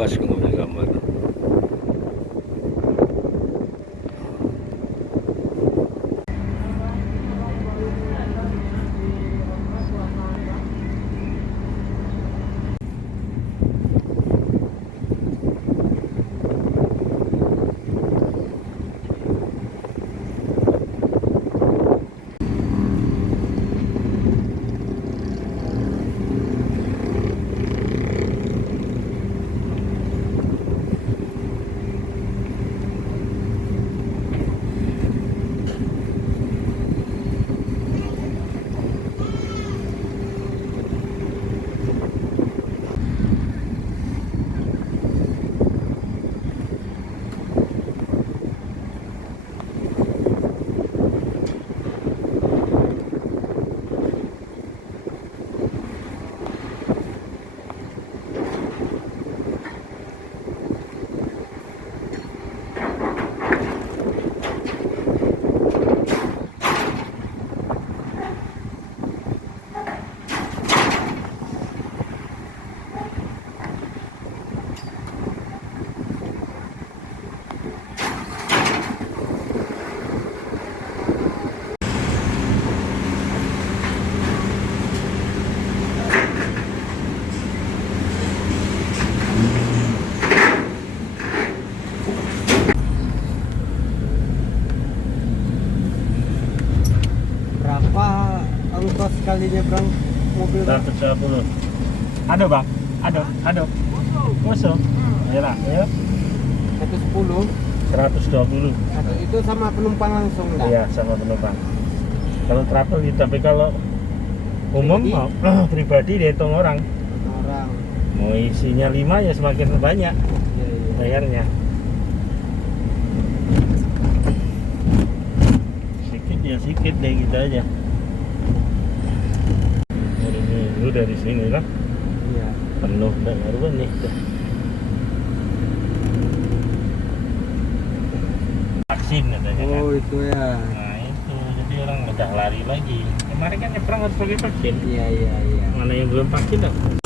puas ngambil gambar. Ongkos sekalinya bang mobil 120. Ada bang? Ada. Kosong. Ayolah, ya. 110. 120. Itu sama penumpang langsung lah. Iya, sama penumpang. Kalau travel gitu, tapi kalau umum mau pribadi dihitung orang. Mau isinya 5 ya semakin banyak bayarnya. Sedikit ya sedikit deh gitu aja. Lu dari sini lah. Iya. Penuh dan haruan nih. Vaksin katanya kan. Oh itu ya. Nah itu jadi orang udah lari lagi. Kemarin kan nyebrang harus pakai vaksin. Iya. Mana yang belum vaksin dah?